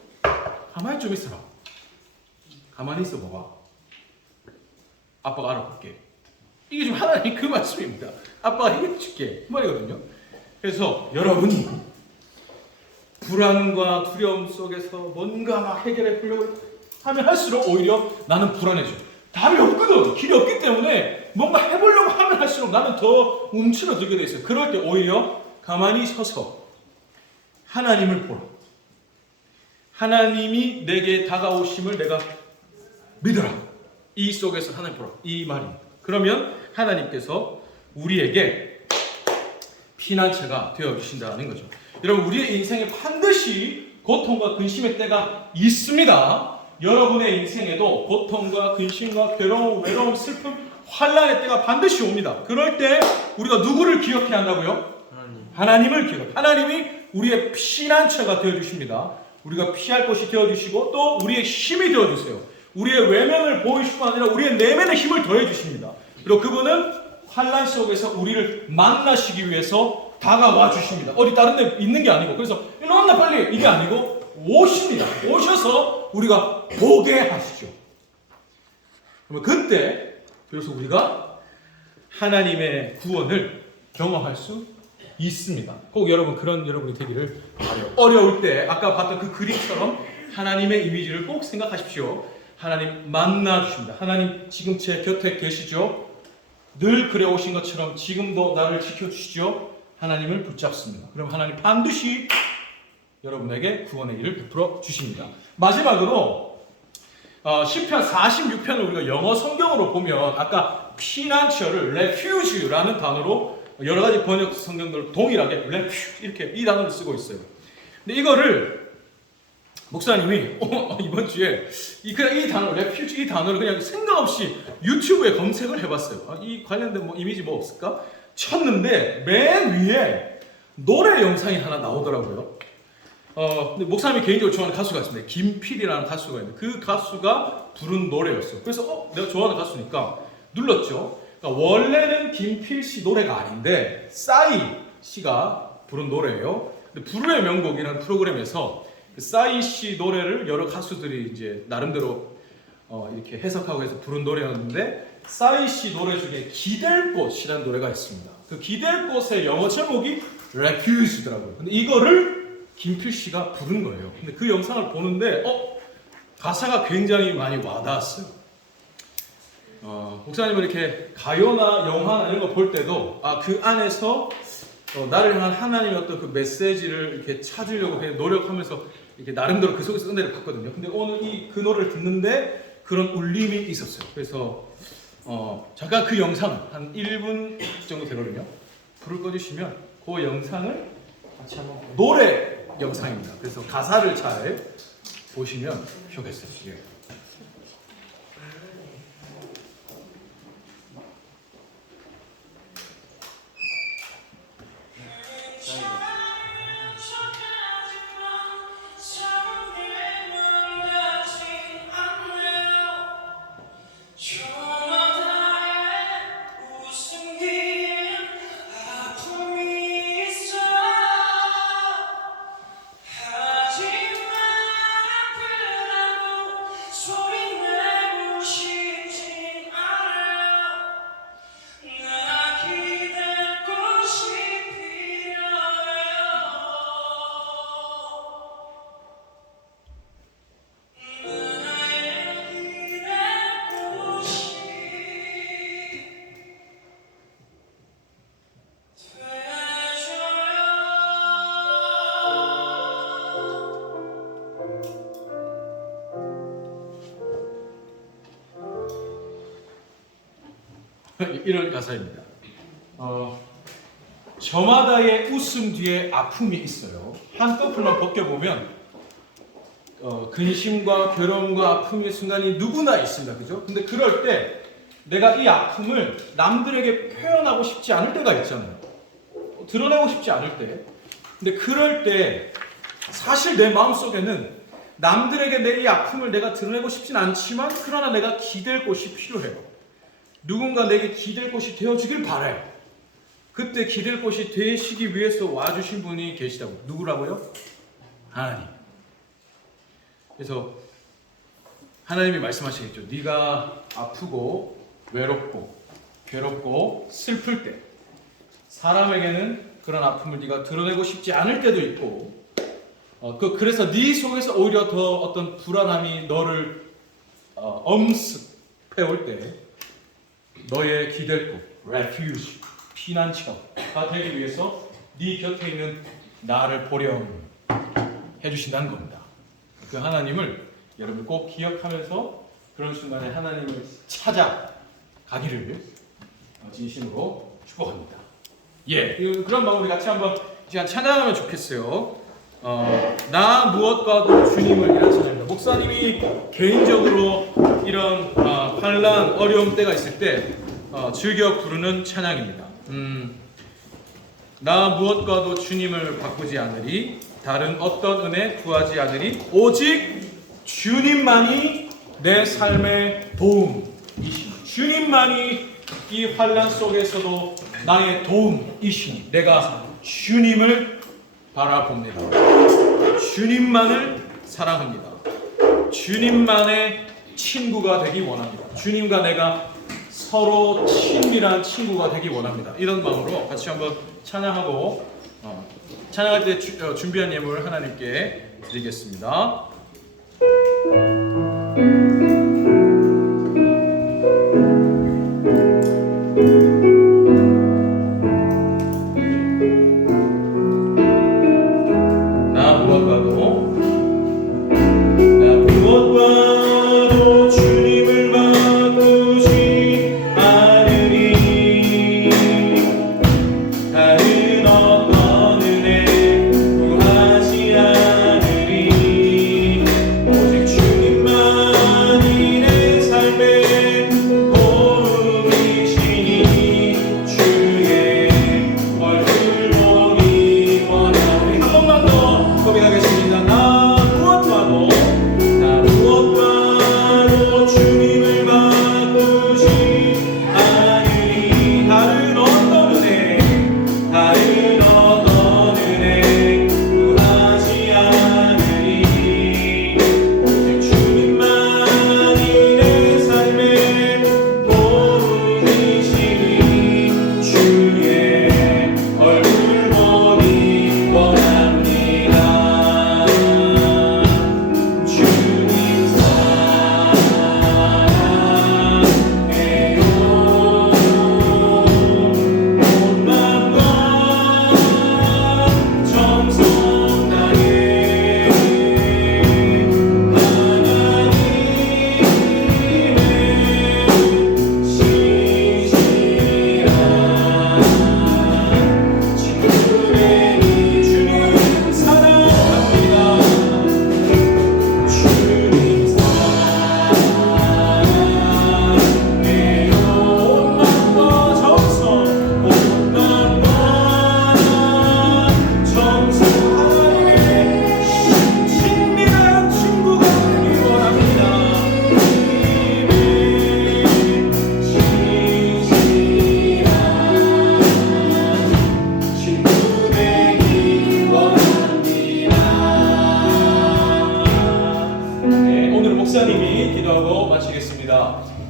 가만히 좀 있어라. 가만히 있어 봐봐. 아빠가 알아볼게. 이게 지금 하나님 그 말씀입니다. 아빠가 해결해 줄게. 그 말이거든요. 그래서 여러분이 불안과 두려움 속에서 뭔가 막 해결해 보려고 하면 할수록 오히려 나는 불안해져. 답이 없거든. 길이 없기 때문에 뭔가 해보려고 하면 할수록 나는 더 움츠러들게 돼 있어요. 그럴 때 오히려 가만히 서서 하나님을 보라. 하나님이 내게 다가오심을 내가 믿어라. 이 속에서 하나님 보라. 이 말입니다. 그러면 하나님께서 우리에게 피난처가 되어주신다는 거죠. 여러분, 우리의 인생에 반드시 고통과 근심의 때가 있습니다. 여러분의 인생에도 고통과 근심과 괴로움, 외로움, 슬픔, 환난의 때가 반드시 옵니다. 그럴 때 우리가 누구를 기억해야 한다고요? 하나님을 기억해요. 하나님이 우리의 피난처가 되어주십니다. 우리가 피할 곳이 되어주시고 또 우리의 힘이 되어주세요. 우리의 외면을 보이실 뿐 아니라 우리의 내면의 힘을 더해주십니다. 그리고 그분은 환난 속에서 우리를 만나시기 위해서 다가와 주십니다. 어디 다른 데 있는 게 아니고 그래서 일로 온나 빨리 이게 아니고 오십니다. 오셔서 우리가 보게 하시죠. 그러면 그때 그래서 우리가 하나님의 구원을 경험할 수 있습니다. 꼭 여러분 그런 여러분이 되기를 바라요. 어려울 때 아까 봤던 그 그림처럼 하나님의 이미지를 꼭 생각하십시오. 하나님 만나 주십니다. 하나님 지금 제 곁에 계시죠? 늘 그래 오신 것처럼 지금도 나를 지켜주시죠? 하나님을 붙잡습니다. 그럼 하나님 반드시 여러분에게 구원의 일을 베풀어 주십니다. 마지막으로 시편 46편을 우리가 영어 성경으로 보면 아까 피난처를 refuge라는 단어로 여러 가지 번역 성경들 동일하게 refuge 이렇게 이 단어를 쓰고 있어요. 근데 이거를 목사님이 이번 주에 이 단어 refuge 이 단어를 그냥 생각 없이 유튜브에 검색을 해봤어요. 이 관련된 뭐 이미지 뭐 없을까? 쳤는데 맨 위에 노래 영상이 하나 나오더라고요. 근데 목사님이 개인적으로 좋아하는 가수가 있습니다. 김필이라는 가수가 있는데 그 가수가 부른 노래였어요. 그래서 내가 좋아하는 가수니까 눌렀죠. 그러니까 원래는 김필 씨 노래가 아닌데 싸이 씨가 부른 노래예요. 근데 불후의 명곡이라는 프로그램에서 그 싸이 씨 노래를 여러 가수들이 이제 나름대로 이렇게 해석하고 해서 부른 노래였는데 싸이 씨 노래 중에 기댈 곳이라는 노래가 있습니다. 그 기댈 곳의 영어 제목이 refuge더라고요. 근데 이거를 김필 씨가 부른 거예요. 근데 그 영상을 보는데 가사가 굉장히 많이 와닿았어요. 목사님은 이렇게 가요나 영화나 이런 거 볼 때도 그 안에서 나를 향한 하나님의 어떤 그 메시지를 이렇게 찾으려고 노력하면서 이렇게 나름대로 그 속에서 은혜를 받거든요. 근데 오늘 그 노래를 듣는데 그런 울림이 있었어요. 그래서 잠깐 그 영상 한 1분 정도 되거든요. 불을 꺼주시면 그 영상을 같이 한번 노래 영상입니다. 그래서 가사를 잘 보시면 좋겠어요. 예. 짱이다. 이런 가사입니다. 저마다의 웃음 뒤에 아픔이 있어요. 한꺼풀만 벗겨보면 근심과 괴로움과 아픔의 순간이 누구나 있습니다. 그죠? 근데 그럴 때 내가 이 아픔을 남들에게 표현하고 싶지 않을 때가 있잖아요. 드러내고 싶지 않을 때. 근데 그럴 때 사실 내 마음속에는 남들에게 내 이 아픔을 내가 드러내고 싶진 않지만 그러나 내가 기댈 곳이 필요해요. 누군가 내게 기댈 곳이 되어주길 바라요. 그때 기댈 곳이 되시기 위해서 와주신 분이 계시다고. 누구라고요? 하나님. 그래서 하나님이 말씀하시겠죠. 네가 아프고 외롭고 괴롭고 슬플 때 사람에게는 그런 아픔을 네가 드러내고 싶지 않을 때도 있고 그래서 네 속에서 오히려 더 어떤 불안함이 너를 엄습해올 때 너의 기댈 곳, refuge, 피난처가 되기 위해서 네 곁에 있는 나를 보렴 해주신다는 겁니다. 그 하나님을 여러분 꼭 기억하면서 그런 순간에 하나님을 찾아가기를 진심으로 축복합니다. 예, 그런 마음으로 같이 한번 이 시간 찬양하면 좋겠어요. 나 무엇과도 주님을 이라는 찬양입니다. 목사님이 개인적으로 이런 환난, 어려움 때가 있을 때 즐겨 부르는 찬양입니다. 나 무엇과도 주님을 바꾸지 않으리, 다른 어떤 은혜 구하지 않으리, 오직 주님만이 내 삶의 도움이시니, 주님만이 이 환난 속에서도 나의 도움이시니 내가 주님을 바라봅니다. 주님만을 사랑합니다. 주님만의 친구가 되기 원합니다. 주님과 내가 서로 친밀한 친구가 되기 원합니다. 이런 마음으로 같이 한번 찬양하고 찬양할 때 준비한 예물 하나님께 드리겠습니다.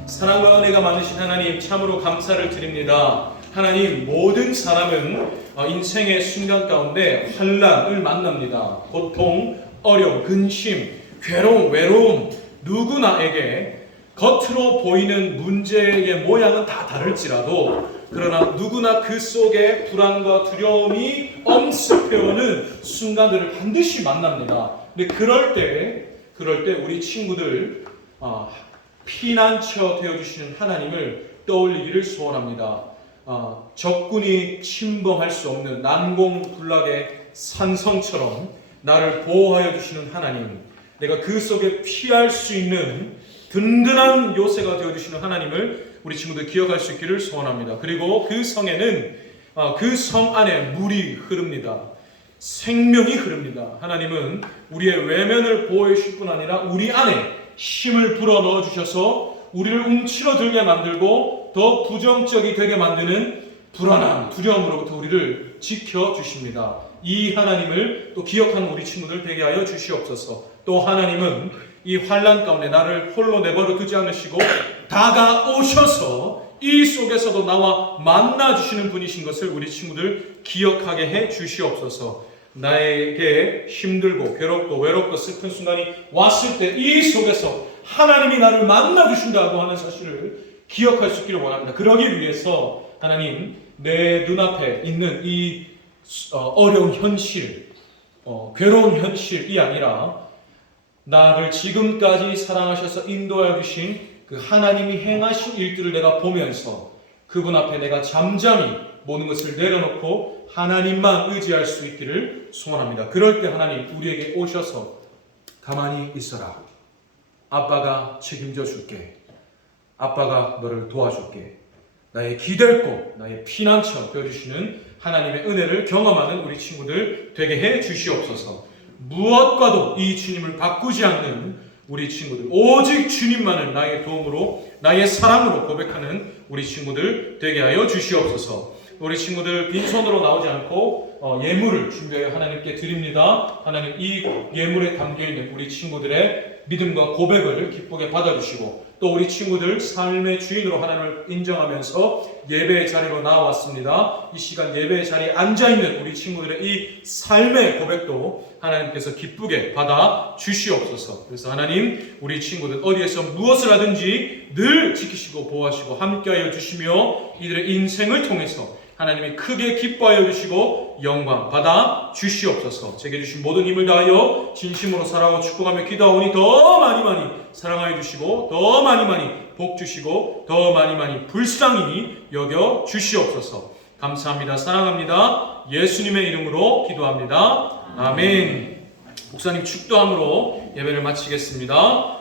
사랑과 은혜가 많으신 하나님 참으로 감사를 드립니다. 하나님, 모든 사람은 인생의 순간 가운데 환난을 만납니다. 고통, 어려움, 근심, 괴로움, 외로움, 누구나에게 겉으로 보이는 문제의 모양은 다 다를지라도 그러나 누구나 그 속에 불안과 두려움이 엄습해오는 순간들을 반드시 만납니다. 근데 그럴 때 우리 친구들 피난처 되어주시는 하나님을 떠올리기를 소원합니다. 적군이 침범할 수 없는 난공불락의 산성처럼 나를 보호하여 주시는 하나님, 내가 그 속에 피할 수 있는 든든한 요새가 되어주시는 하나님을 우리 친구들 기억할 수 있기를 소원합니다. 그리고 그 성에는 그 성 안에 물이 흐릅니다. 생명이 흐릅니다. 하나님은 우리의 외면을 보호해 주실 뿐 아니라 우리 안에 힘을 불어넣어 주셔서 우리를 움츠러들게 만들고 더 부정적이 되게 만드는 불안함, 두려움으로부터 우리를 지켜주십니다. 이 하나님을 또 기억하는 우리 친구들 되게 하여 주시옵소서. 또 하나님은 이 환난 가운데 나를 홀로 내버려 두지 않으시고 다가오셔서 이 속에서도 나와 만나주시는 분이신 것을 우리 친구들 기억하게 해 주시옵소서. 나에게 힘들고 괴롭고 외롭고 슬픈 순간이 왔을 때 이 속에서 하나님이 나를 만나주신다고 하는 사실을 기억할 수 있기를 원합니다. 그러기 위해서 하나님, 내 눈앞에 있는 이 어려운 현실, 괴로운 현실이 아니라 나를 지금까지 사랑하셔서 인도하여 주신 그 하나님이 행하신 일들을 내가 보면서 그분 앞에 내가 잠잠히 모든 것을 내려놓고 하나님만 의지할 수 있기를 소원합니다. 그럴 때 하나님 우리에게 오셔서 가만히 있어라. 아빠가 책임져 줄게. 아빠가 너를 도와줄게. 나의 기댈 곳, 나의 피난처 되어주시는 하나님의 은혜를 경험하는 우리 친구들 되게 해 주시옵소서. 무엇과도 이 주님을 바꾸지 않는 우리 친구들, 오직 주님만을 나의 도움으로, 나의 사랑으로 고백하는 우리 친구들 되게 하여 주시옵소서. 우리 친구들 빈손으로 나오지 않고 예물을 준비하여 하나님께 드립니다. 하나님, 이 예물에 담겨있는 우리 친구들의 믿음과 고백을 기쁘게 받아주시고, 또 우리 친구들 삶의 주인으로 하나님을 인정하면서 예배의 자리로 나왔습니다. 이 시간 예배의 자리에 앉아있는 우리 친구들의 이 삶의 고백도 하나님께서 기쁘게 받아 주시옵소서. 그래서 하나님, 우리 친구들 어디에서 무엇을 하든지 늘 지키시고 보호하시고 함께하여 주시며 이들의 인생을 통해서 하나님이 크게 기뻐하여 주시고 영광 받아 주시옵소서. 제게 주신 모든 힘을 다하여 진심으로 사랑하고 축복하며 기도하오니 더 많이 사랑하여 주시고 더 많이 복 주시고 더 많이 불쌍히 여겨 주시옵소서. 감사합니다. 사랑합니다. 예수님의 이름으로 기도합니다. 아멘. 목사님 축도함으로 예배를 마치겠습니다.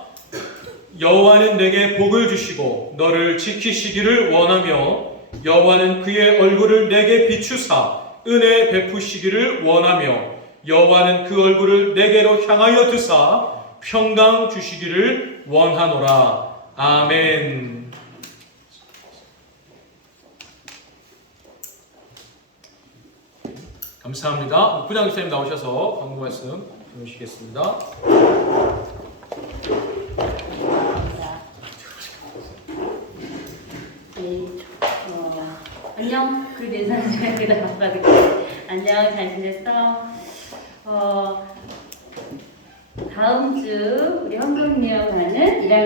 여호와는 내게 복을 주시고 너를 지키시기를 원하며 여호와는 그의 얼굴을 내게 비추사 은혜 베푸시기를 원하며 여호와는 그 얼굴을 내게로 향하여 드사 평강 주시기를 원하노라. 아멘. 감사합니다. 부장교수님 나오셔서 광고 말씀 주시겠습니다. 안녕. 그 내산지가 그다 봤다고. 안녕. 잘 지냈어? 다음 주 우리 헌금리어 가는